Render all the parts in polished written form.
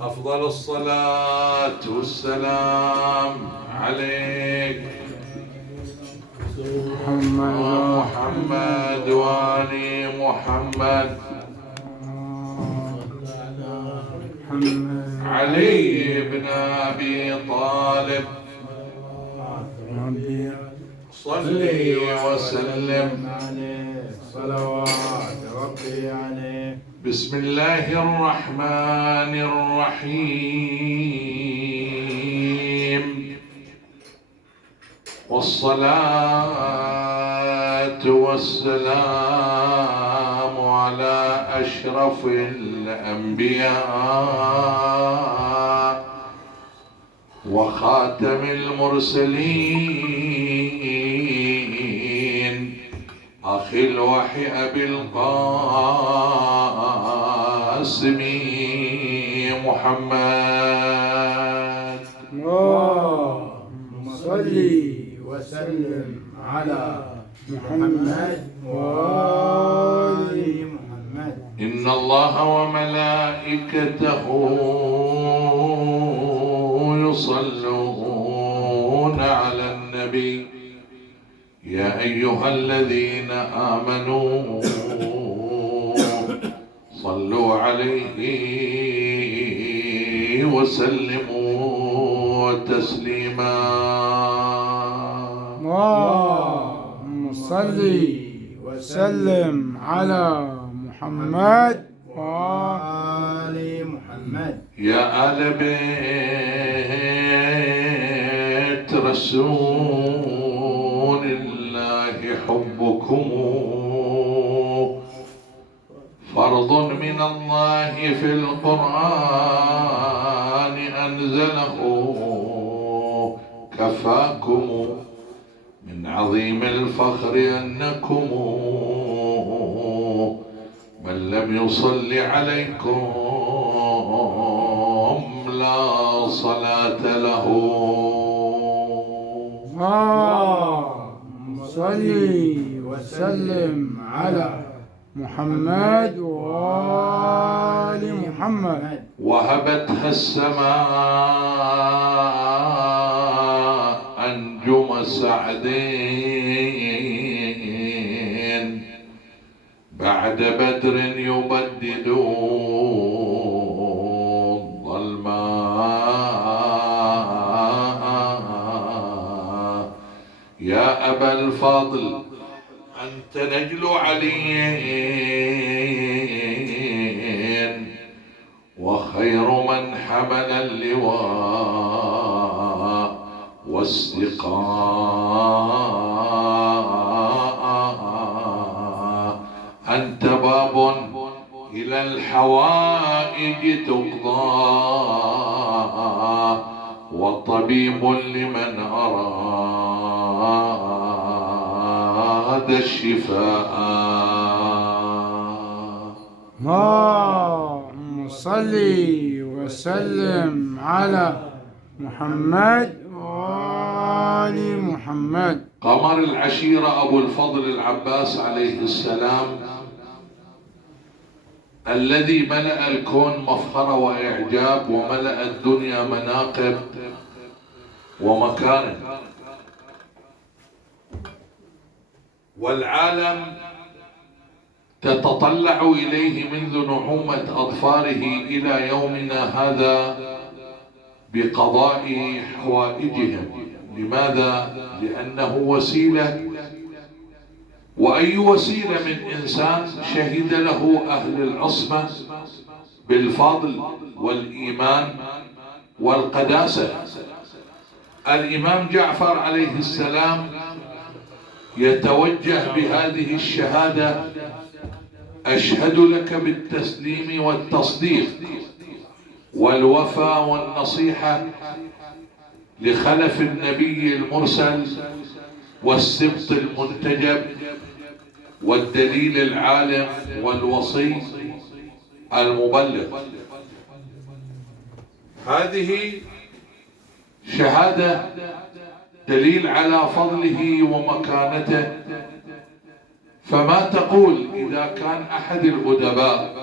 أفضل الصلاة والسلام عليك محمد وآل محمد. علي بن أبي طالب صلي وسلم عليه صلوات ربي عليه. بسم الله الرحمن الرحيم، والصلاة والسلام على أشرف الأنبياء وخاتم المرسلين، أخي الوحي أبي القاسم محمد. اللهم صل وسلم على محمد وآل محمد. إن الله وملائكته يصلون على النبي يا أيها الذين آمنوا صلوا عليه وسلموا تسليما. اللهم صل وسلم على محمد وآل محمد. يا آل بيت رسول الله حبكم فرض من الله في القرآن أنزله، كفاكم من عظيم الفخر أنكم من لم يصل عليكم لا صلاة له. اللهم صل وسلم على محمد وآل محمد. وهبتها السماء أنجم سعدين بعد بدر يبدد الظلماء. يا أبا الفضل أنت نجل علي وخير من حمل اللواء والسقاء. أنت باب إلى الحوائج تقضى وطبيب لمن أراد الشفاء. اللهم صل وسلم على محمد وآل محمد. قمر العشيرة أبو الفضل العباس عليه السلام الذي ملأ الكون مفخرة وإعجاب وملأ الدنيا مناقب ومكارم، والعالم تتطلع إليه منذ نعومة أظفاره إلى يومنا هذا بقضاء حوائجهم. لماذا؟ لأنه وسيلة، وأي وسيلة من إنسان شهد له أهل العصمة بالفضل والإيمان والقداسة. الإمام جعفر عليه السلام يتوجه بهذه الشهادة: أشهد لك بالتسليم والتصديق والوفاء والنصيحة لخلف النبي المرسل والسبط المنتجب والدليل العالم والوصي المبلغ. هذه شهادة دليل على فضله ومكانته. فما تقول إذا كان أحد الأدباء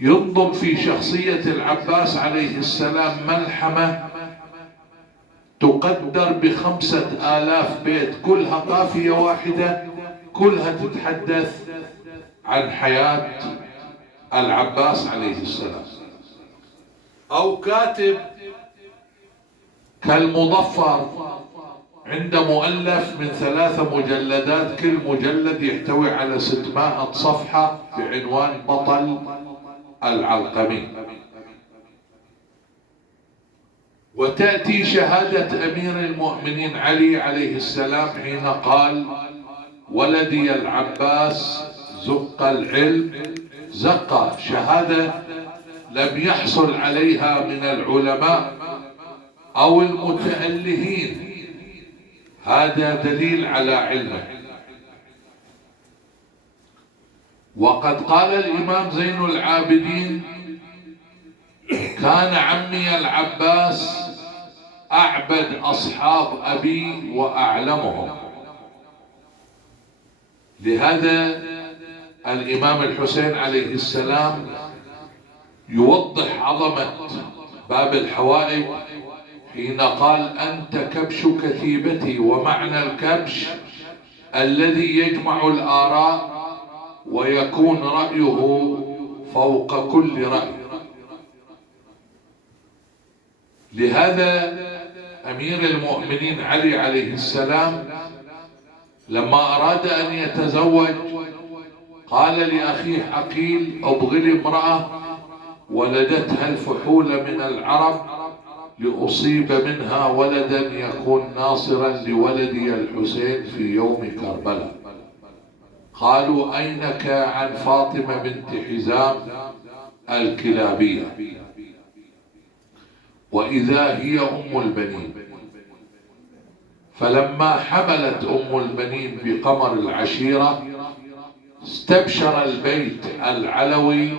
ينظم في شخصية العباس عليه السلام ملحمة تقدر ب5,000 بيت، كلها قافية واحدة، كلها تتحدث عن حياة العباس عليه السلام. أو كاتب كالمظفر عند مؤلف من 3 مجلدات، كل مجلد يحتوي على 600 صفحة بعنوان بطل العلقمي. وتأتي شهادة أمير المؤمنين علي عليه السلام حين قال: ولدي العباس زق العلم زقة، شهادة لم يحصل عليها من العلماء أو المتألهين، هذا دليل على علمه. وقد قال الإمام زين العابدين: كان عمي العباس أعبد أصحاب أبي وأعلمهم. لهذا الإمام الحسين عليه السلام يوضح عظمة باب الحوائج حين قال: أنت كبش كتيبتي. ومعنى الكبش الذي يجمع الآراء ويكون رأيه فوق كل رأي. لهذا أمير المؤمنين علي عليه السلام لما أراد أن يتزوج قال لأخيه عقيل: ابغ لي امرأة ولدتها الفحول من العرب لأصيب منها ولدا يكون ناصرا لولدي الحسين في يوم كربلاء. قالوا: أينك عن فاطمة بنت حزام الكلابية؟ وإذا هي أم البنين. فلما حملت أم البنين بقمر العشيرة استبشر البيت العلوي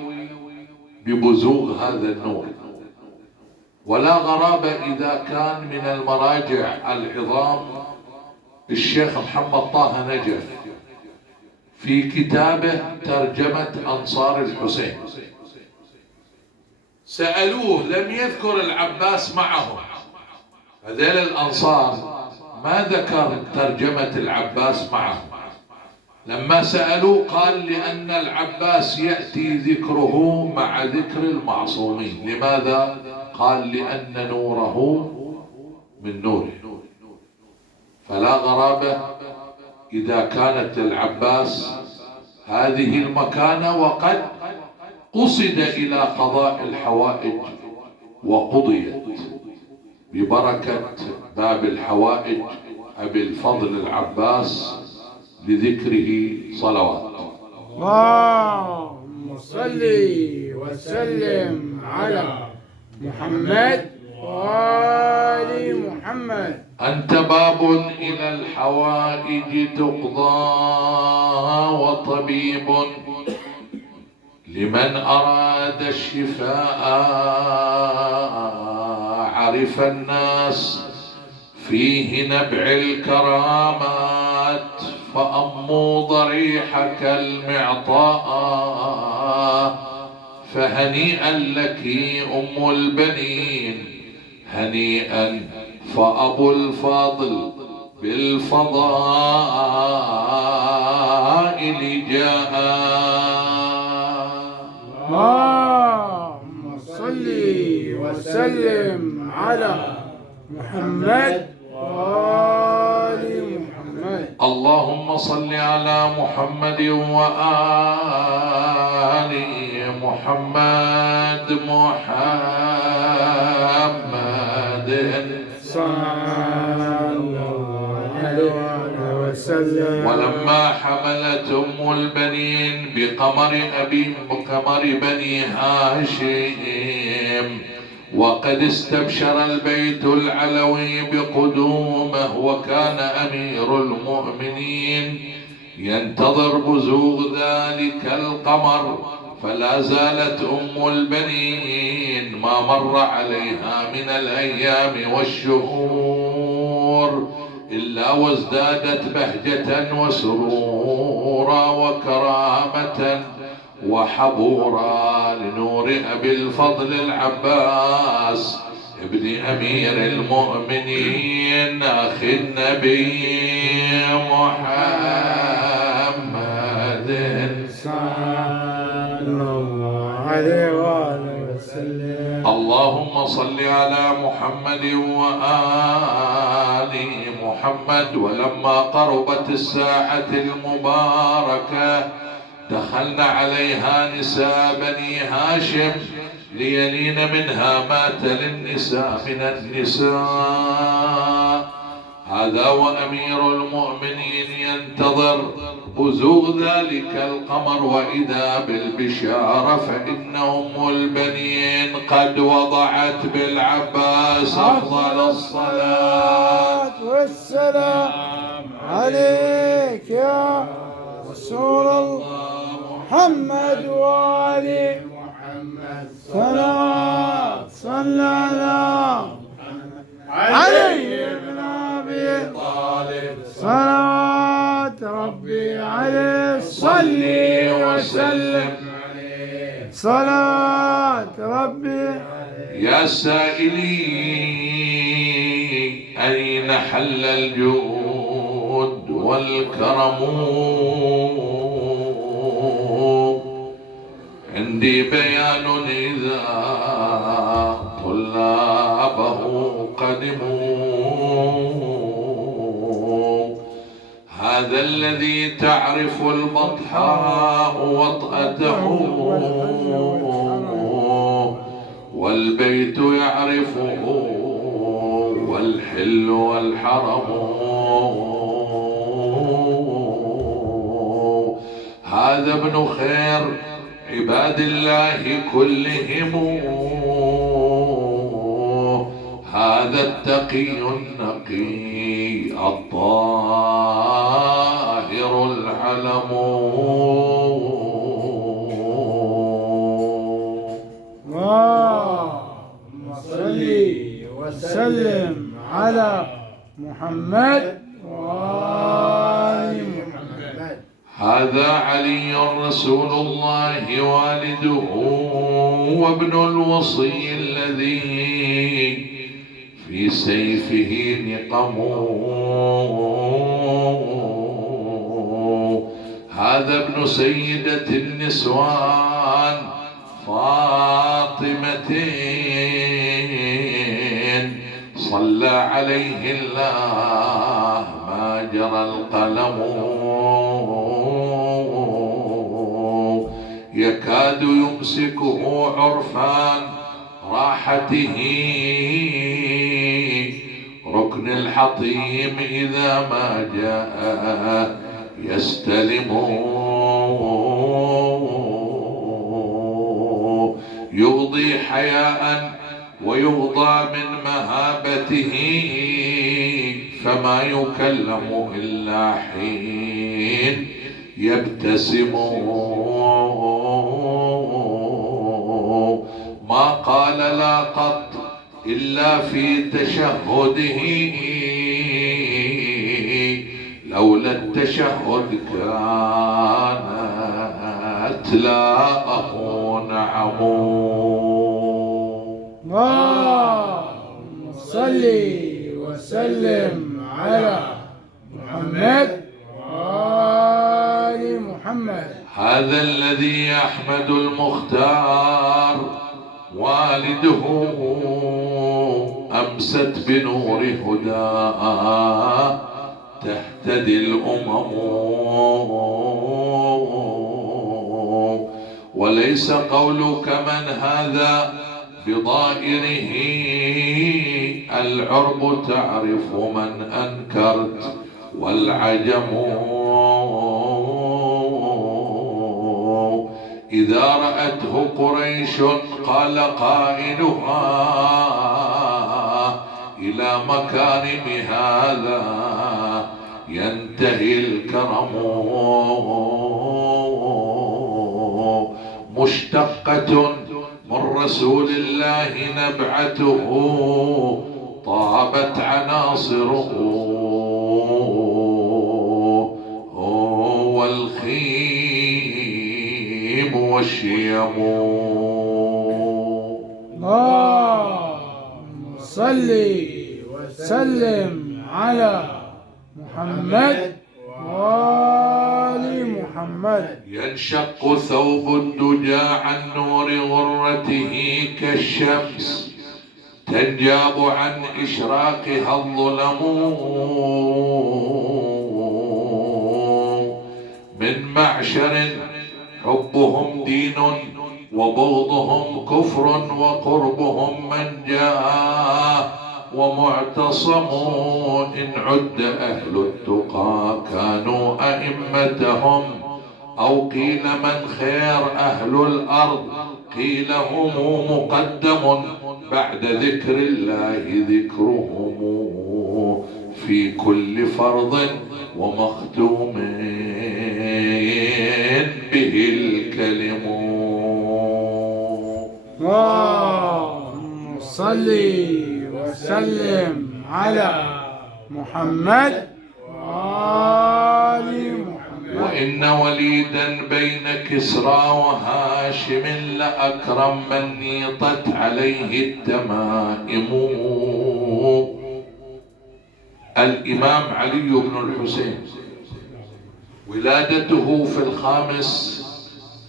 ببزوغ هذا النور. ولا غرابة إذا كان من المراجع العظام الشيخ محمد طه نجف في كتابه ترجمة أنصار الحسين سألوه، لم يذكر العباس معهم، هذيل الأنصار ما ذكر ترجمة العباس معهم. لما سألوه قال: لأن العباس يأتي ذكره مع ذكر المعصومين. لماذا؟ قال: لأن نوره من نوره. فلا غرابة إذا كانت العباس هذه المكانة وقد قصد إلى قضاء الحوائج وقضيت ببركة باب الحوائج أبي الفضل العباس لذكره صلوات. اللهم صل وسلم على محمد وآل محمد. أنت باب إلى الحوائج تقضى وطبيب لمن أراد الشفاء. عرف الناس فيه نبع الكرامات فأموا ضريحك المعطاء. فهنيئا لك أم البنين، هنيئا فأبو الفضل بالفضائل جاء. اللهم صل وسلم على محمد وآل محمد. اللهم صل على محمد وآل محمد. محمد صلى الله عليه وسلم. ولما حملت أم البنين بقمر بني هاشم وقد استبشر البيت العلوي بقدومه وكان أمير المؤمنين ينتظر بزوغ ذلك القمر، فلا زالت أم البنين ما مر عليها من الأيام والشهور إلا وازدادت بهجة وسرورا وكرامة وحبورا لنور نور أبي الفضل العباس ابن أمير المؤمنين أخي النبي محمد صلى الله عليه وآله وسلم. اللهم صل على محمد وآل محمد. ولما قربت الساعة المباركة دخلنا عليها نساء بني هاشم ليلين منها ما تلي النساء من النساء. هذا وأمير المؤمنين ينتظر بزوغ ذلك القمر، وإذا بالبشارة فإن أم البنين قد وضعت بالعباس أفضل الصلاة والسلام عليك يا رسول الله محمد وآل محمد. صلى عليه ابن أبي طالب صلوات ربي عليه. صلي وسلم صلاة ربي. يا سائلي أين حل الجود والكرم؟ عندي بيان إذا طلابه قدموا. هذا الذي تعرف البطحاء وطأته، والبيت يعرفه والحل والحرم. هذا ابن خير عباد الله كلهم، هذا التقي النقي الطاهر العلم. اللهم صل وسلم على محمد وآل محمد. هذا علي رسول الله والده وابن الوصي الذي في سيفه نقم. هذا ابن سيدة النسوان فاطمة صلى عليه الله ما جرى القلم. يكاد يمسكه عرفان راحته ركن الحطيم إذا ما جاء يستلم. يغضي حياء ويغضى من مهابته، فما يكلم إلا حين يبتسم. ما قال لا قط إلا في تشهده، لولا التشهد كانت لاءه نعم. اللهم صل وسلم على محمد وآل محمد. هذا الذي أحمد المختار والده أمست بنور هداه تهتدي الأمم. وليس قولك من هذا بضائره، العرب تعرف من أنكرت والعجم. إذا رأته قريش قال قائلها إلى مكارم هذا ينتهي الكرم. مشتقة من رسول الله نبعته طابت عناصره والخيم والشيم. اللهم صل وسلم على محمد وآل محمد. ينشق ثوب الدجى عن نور غرته كالشمس، تنجاب عن إشراقها الظلم. من معشر حبهم دين وبغضهم كفر، وقربهم من جاء ومعتصم. إن عد أهل التقى كانوا أئمتهم، أو قيل من خير أهل الأرض، قيل هم مقدم بعد ذكر الله ذكرهم، في كل فرض ومختوم به الكلم. اللهم صل وسلم على محمد وآل محمد. وإن وليدا بين كسرى وهاشم لأكرم من نيطت عليه التمائم. الإمام علي بن الحسين ولادته في 5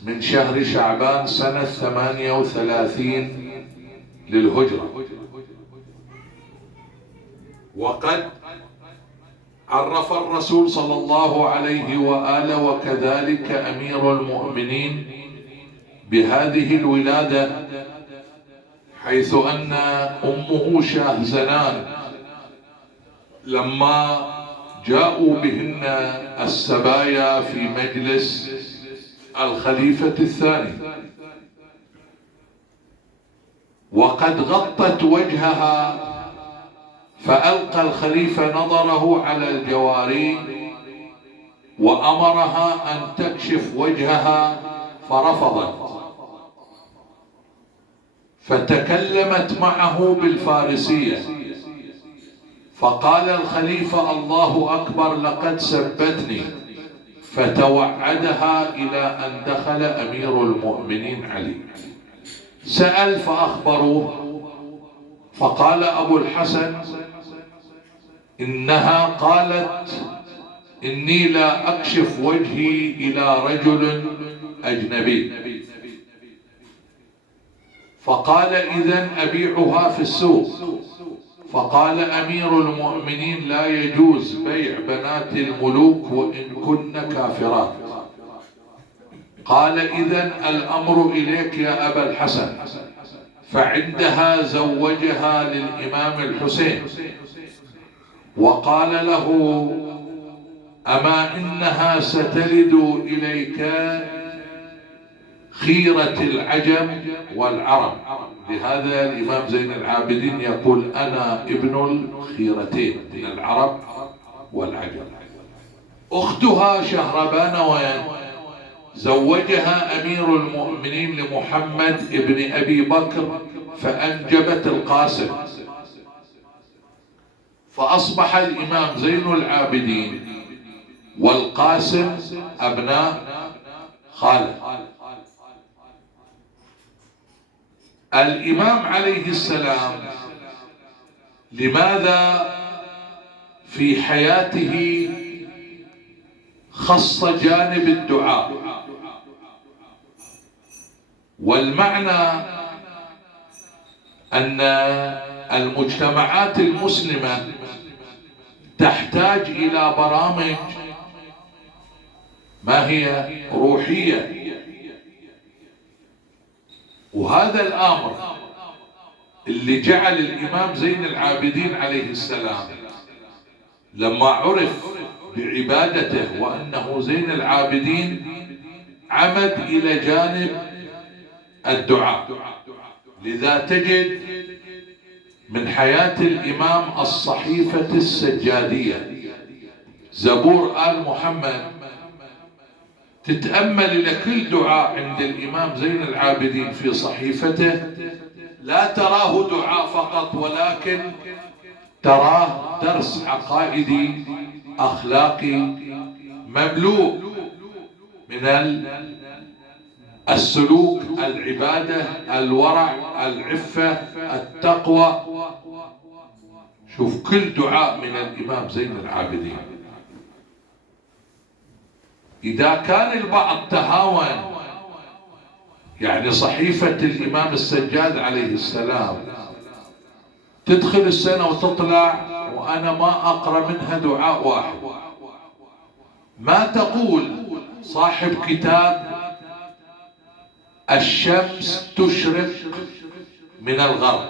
من شهر شعبان سنة 38 للهجرة، وقد عرف الرسول صلى الله عليه وآله وكذلك أمير المؤمنين بهذه الولادة، حيث أن أمه شاهزنان لما جاءوا بهن السبايا في مجلس الخليفة الثاني، وقد غطت وجهها، فألقى الخليفة نظره على الجواري وأمرها أن تكشف وجهها، فرفضت، فتكلمت معه بالفارسية، فقال الخليفة: الله أكبر، لقد سبتني، فتوعدها إلى أن دخل أمير المؤمنين علي. سأل فأخبروه، فقال أبو الحسن: إنها قالت إني لا أكشف وجهي إلى رجل أجنبي. فقال: إذن أبيعها في السوق. فقال أمير المؤمنين: لا يجوز بيع بنات الملوك وإن كن كافرات. قال: إذن الأمر إليك يا أبا الحسن. فعندها زوجها للإمام الحسين، وقال له: أما إنها ستلد إليك خيرة العجم والعرب. لهذا الإمام زين العابدين يقول: أنا ابن الخيرتين من العرب والعجم. أختها شهربان وين زوجها أمير المؤمنين لمحمد ابن أبي بكر، فأنجبت القاسم، فأصبح الإمام زين العابدين والقاسم أبناء خالة. الإمام عليه السلام لماذا في حياته خص جانب الدعاء؟ والمعنى أن المجتمعات المسلمة تحتاج إلى برامج ما هي روحية، وهذا الأمر اللي جعل الإمام زين العابدين عليه السلام لما عرف بعبادته وأنه زين العابدين عمد إلى جانب الدعاء. لذا تجد من حياة الإمام الصحيفة السجادية، زبور آل محمد، تتأمل لكل دعاء عند الإمام زين العابدين في صحيفته لا تراه دعاء فقط، ولكن تراه درس عقائدي أخلاقي مملوء من السلوك، العبادة، الورع، العفة، التقوى. شوف كل دعاء من الإمام زين العابدين. إذا كان البعض تهاون، يعني صحيفة الإمام السجاد عليه السلام تدخل السنة وتطلع وأنا ما أقرأ منها دعاء واحد. ما تقول صاحب كتاب الشمس تشرق من الغرب،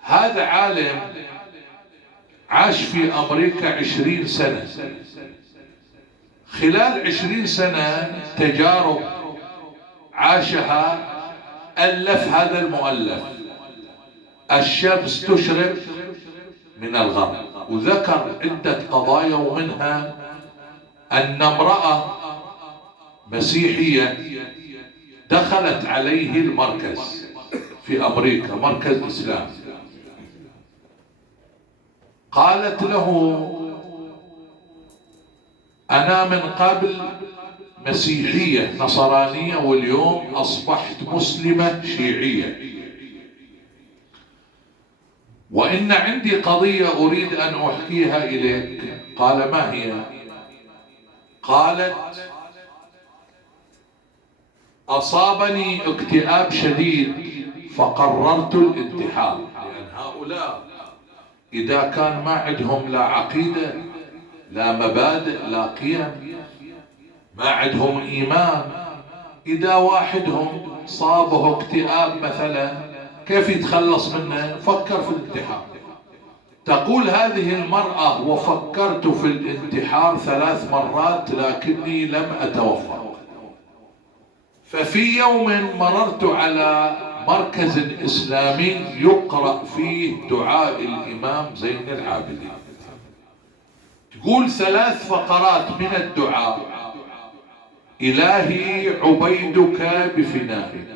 هذا عالم عاش في أمريكا 20 سنة، خلال 20 سنة تجارب عاشها ألف هذا المؤلف الشمس تشرق من الغرب، وذكر عدة قضايا، ومنها أن امرأة مسيحية دخلت عليه المركز في أمريكا، مركز إسلام، قالت له أنا من قبل مسيحية نصرانية واليوم أصبحت مسلمة شيعية، وإن عندي قضية أريد أن أحكيها إليك. قال ما هي؟ قالت أصابني اكتئاب شديد فقررت الانتحار، لأن هؤلاء إذا كان ما عندهم لا عقيدة لا مبادئ لا قيم، ما عندهم إيمان، إذا واحدهم صابه اكتئاب مثلا كيف يتخلص منه؟ فكر في الانتحار. تقول هذه المرأة وفكرت في الانتحار 3 مرات لكني لم أتوفق. ففي يوم مررت على مركز إسلامي يقرأ فيه دعاء الإمام زين العابدين، تقول 3 فقرات من الدعاء: إلهي عبيدك بفنائك،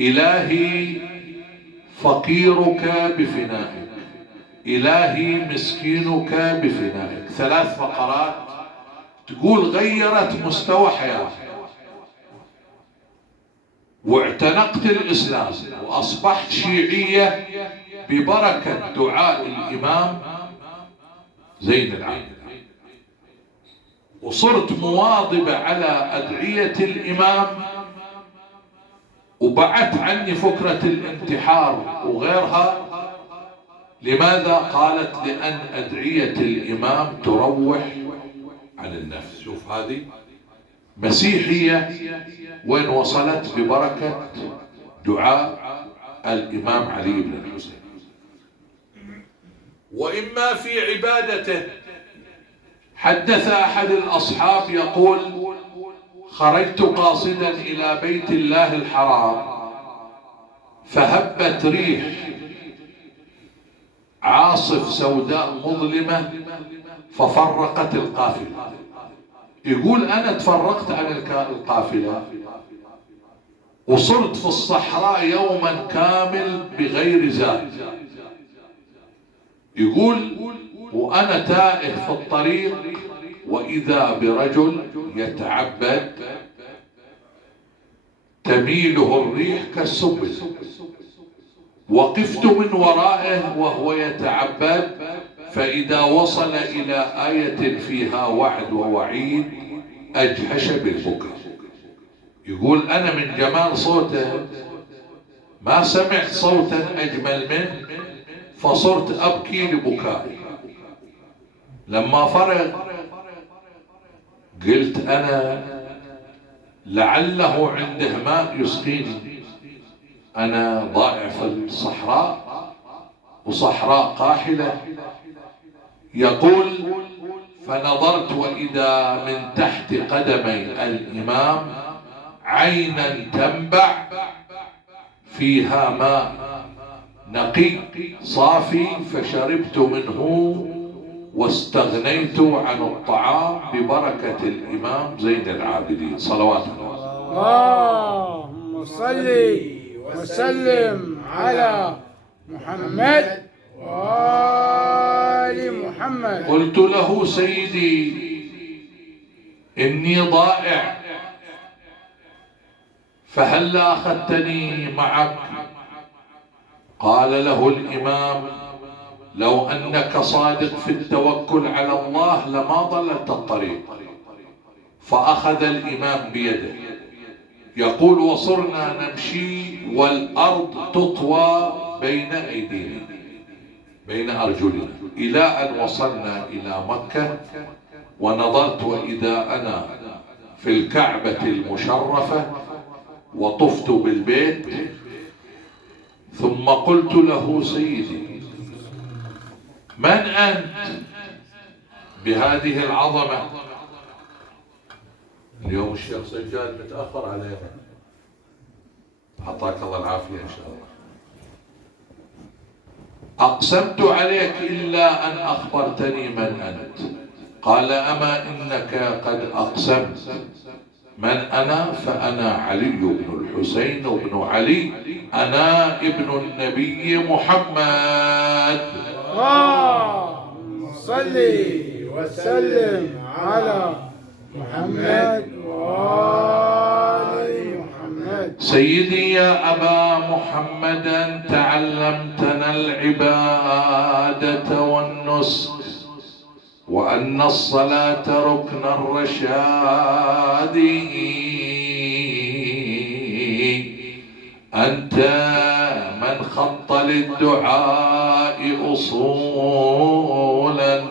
إلهي فقيرك بفنائك، إلهي مسكينك بفنائك. 3 فقرات تقول غيرت مستوى حياتي، واعتنقت الإسلام وأصبحت شيعية ببركة دعاء الإمام زين العابدين، وصرت مواظبة على أدعية الإمام، وبعدت عني فكرة الانتحار وغيرها. لماذا؟ قالت لأن أدعية الإمام تروح عن النفس. شوف هذه مسيحية وين وصلت ببركة دعاء الإمام علي بن الحسين. وإما في عبادته، حدث أحد الأصحاب يقول: خرجت قاصدا إلى بيت الله الحرام فهبت ريح عاصف سوداء مظلمة ففرقت القافلة. يقول أنا تفرقت عن القافلة وصرت في الصحراء يوما كامل بغير زاد. يقول وأنا تائه في الطريق وإذا برجل يتعبد تميله الريح كالسبل، وقفت من ورائه وهو يتعبد فإذا وصل إلى آية فيها وعد ووعيد أجهش بالبكاء. يقول أنا من جمال صوته ما سمعت صوتا أجمل منه فصرت أبكي لبكائي. لما فرغ قلت أنا لعله عنده ماء يسقيني، أنا ضائع في الصحراء وصحراء قاحلة. يقول فنظرت وإذا من تحت قدمي الإمام عينا تنبع فيها ماء نقي صافي فشربت منه واستغنيت عن الطعام ببركة الإمام زين العابدين صلوات الله. اللهم صل وسلم على محمد وآل محمد. قلت له سيدي إني ضائع فهل أخذتني معك؟ قال له الإمام: لو أنك صادق في التوكل على الله لما ضللت الطريق. فأخذ الإمام بيده يقول: وصرنا نمشي والأرض تطوى بين أيدينا، بين أرجلنا، إلى أن وصلنا إلى مكة. ونظرت وإذا أنا في الكعبة المشرفة وطفت بالبيت. ثم قلت له: سيدي، من أنت بهذه العظمة؟ اليوم الشيخ سجاد متأخر علينا، أعطاك الله العافية إن شاء الله. أقسمت عليك إلا أن أخبرتني من أنت. قال: أما إنك قد أقسمت. من أنا؟ فأنا علي بن الحسين بن علي، أنا ابن النبي محمد. صلي وسلم على محمد وآل محمد. سيدي يا أبا محمد، تعلمتنا العبادة والنسك، وأن الصلاة ركن الرشاد. أنت من خط للدعاء أصولا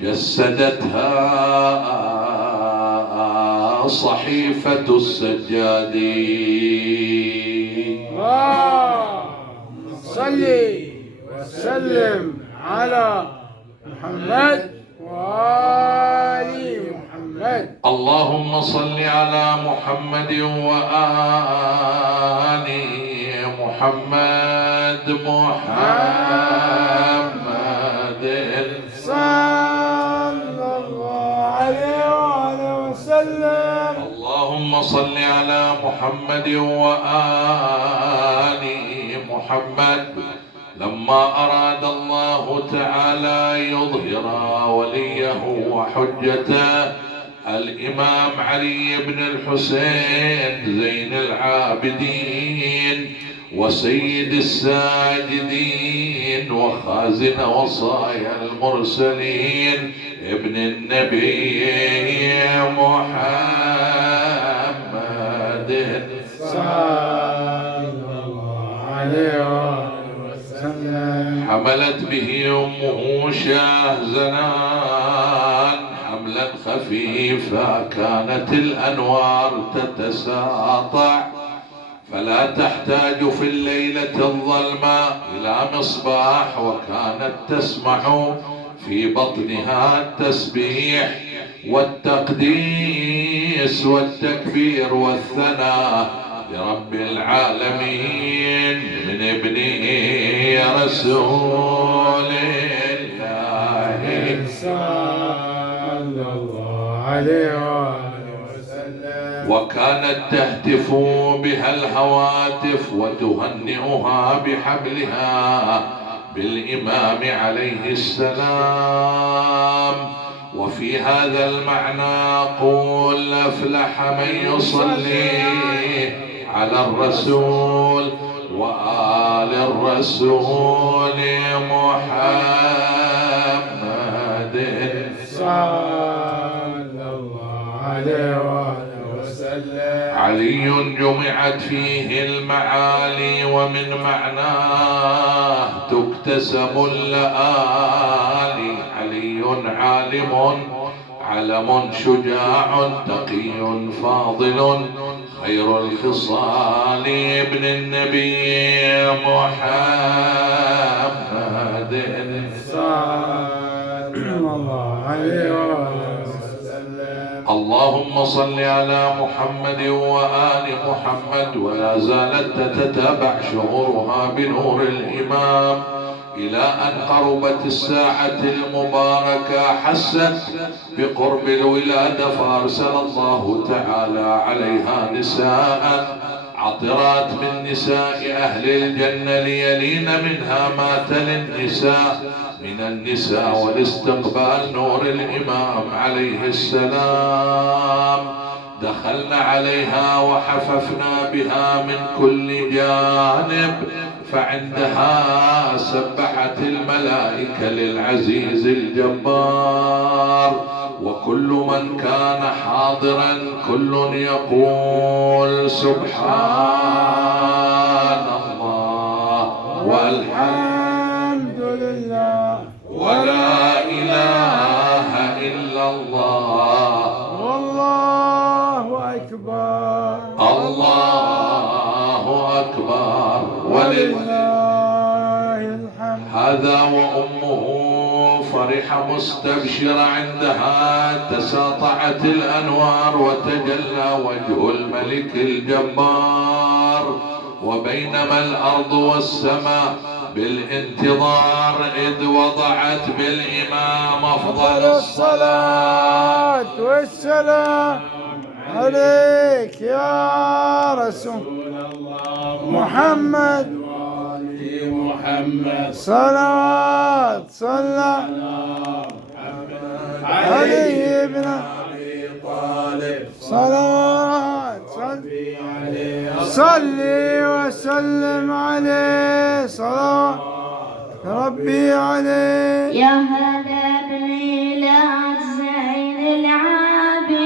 جسدتها صحيفة السجاد. صلي وسلم على محمد وآل محمد. اللهم صل على محمد وآل محمد. محمد صلى الله عليه وسلم. اللهم صل على محمد وآل محمد. لما أراد الله تعالى يظهر وليه وحجته الإمام علي بن الحسين زين العابدين وسيد الساجدين وخازن وصايا المرسلين ابن النبي محمد صلى الله عليه وسلم. حملت به أمه شاهزنان حملا خفيفا، كانت الأنوار تتساطع فلا تحتاج في الليلة الظلماء إلى مصباح، وكانت تسمع في بطنها التسبيح والتقديس والتكبير والثناء لرب العالمين من ابنه رسول الله صلى الله عليه وسلم. وكانت تهتف بها الهواتف وتهنئها بحملها بالإمام عليه السلام. وفي هذا المعنى قول: أفلح من يصلي على الرسول وآل الرسول محمد صلى الله عليه وسلم. علي جمعت فيه المعالي ومن معناه تكتسب اللآلي. علي عالم علم شجاع تقي فاضل خير الخصال ابن النبي محمد صلى الله عليه وسلم. اللهم صل على محمد وآل محمد. ولا زالت تتتابع شهورها بنور الإمام إلى أن قربت الساعة المباركة، حست بقرب الولادة فأرسل الله تعالى عليها نساء عطرات من نساء أهل الجنة ليلين منها ما تلي النساء من النساء، والاستقبال نور الإمام عليه السلام. دخلنا عليها وحففنا بها من كل جانب، فعندها سبحت الملائكة للعزيز الجبار. وكل من كان حاضرا كل يقول سبحان الله والحمد لله ولا إله إلا الله والله أكبر الله أكبر ولله الحمد. هذا وأمه فرح مستبشرة عندها تساطعت الأنوار وتجلى وجه الملك الجبار. وبينما الأرض والسماء بالانتظار إذ وضعت بالإمام أفضل الصلاة والسلام عليك يا رسول الله محمد صلوات صلى علي بن أبي طالب صلوات صلي وسلم عليه صلوات ربي عليه. يا هلا بميلاد زين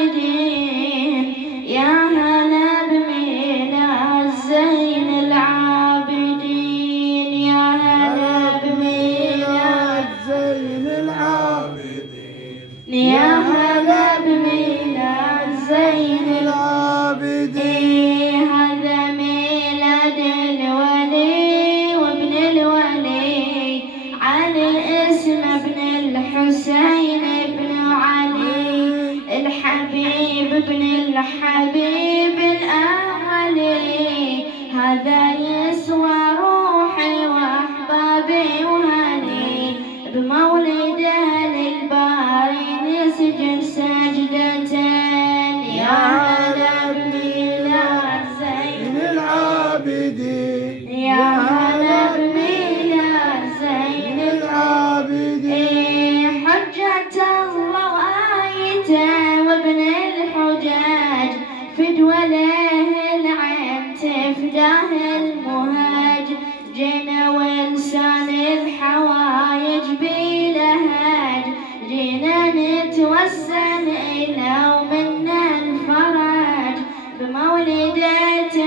العابدين، يا هلا بميلاد زين العابدين، يا هلا بميلاد زين العابدين، يا هلا بميلاد زين العابدين. هذا ميلاد الولي وابن الولي علي اسم ابن الحسين ابن علي الحبيب ابن الحبيب الأولي. هذا يسوى روحي وأحبابي وهني بمولده للباري نسجد سجدتين. يا هلا بميلاد زين العابدين، يا هلا بميلاد زين العابدين. حجة الله وآيته وابن الحجاج فدوله العين تفداه المهاج. جينا ولسان الحوايج بلهاج، جينا نتوسل إلى ومنا الفرج بمولدة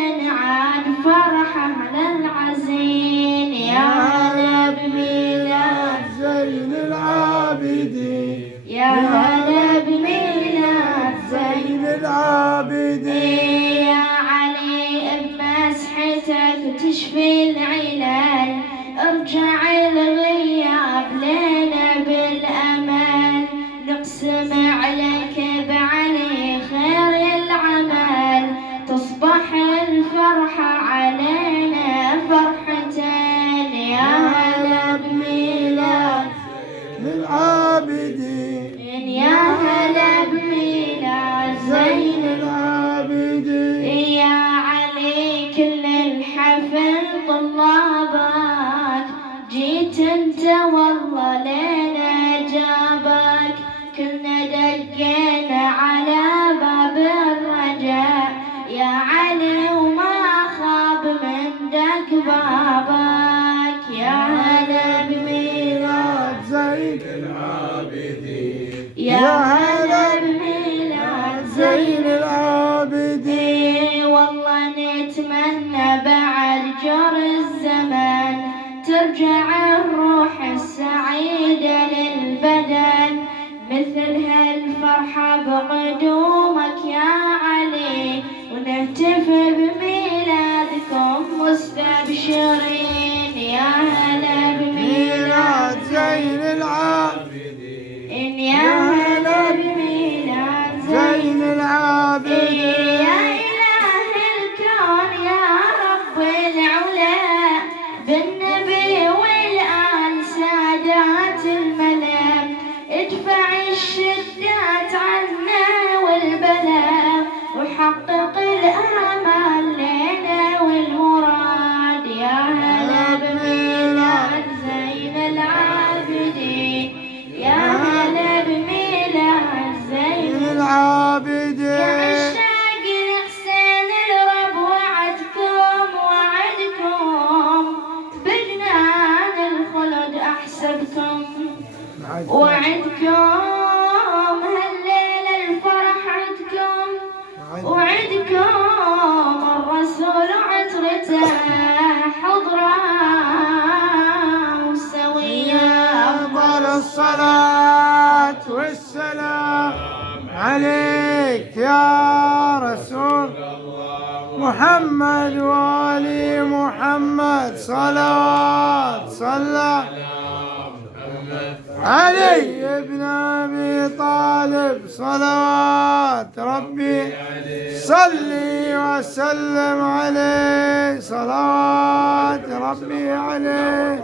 عاد فرحة للعزين. يا هلا بميلاد زين العابدين، يا هلا بميلاد زين العابدين. يا علي بمسحتك تشفي العلل، ارجع الغياب لنا بالأمان. نقسم عليك بعلي خير العمل، تصبح الفرحة علينا فرحتين. يا هلا بميلاد العابدين، يا هلا بميلاد زين العابدين. يا علي كل الحفل طلابك، جيت انت والله لنا جابك. كنا دقينا على باب الرجاء يا علي وما خاب من دق بابك. يا هلا بميلاد زين العابدين، يا هلا بميلاد زين العابدين. والله نتمنى بعد جور الزمان ترجع الروح السعيدة للبدن، مثل هالفرحة بقدومك يا علي، ونهتفي بميلادكم مستبشرين. يا هلا بميلاد زين العابدين، يا هلا بميلاد زين العابدين. يا إله الكون يا رب العلا، بالنبي والآل سادات الملا، ادفع الشدات عنا والبلاء، وحقق الآمال لنا والمراد. يا وعدكم الرسول عترته حضرة وسوية. أفضل الصلاة والسلام عليك يا رسول محمد وآل محمد. صلوات صلى علي ابن أبي طالب. صلوات ربي صلي وسلم عليه. صلوات ربي عليه.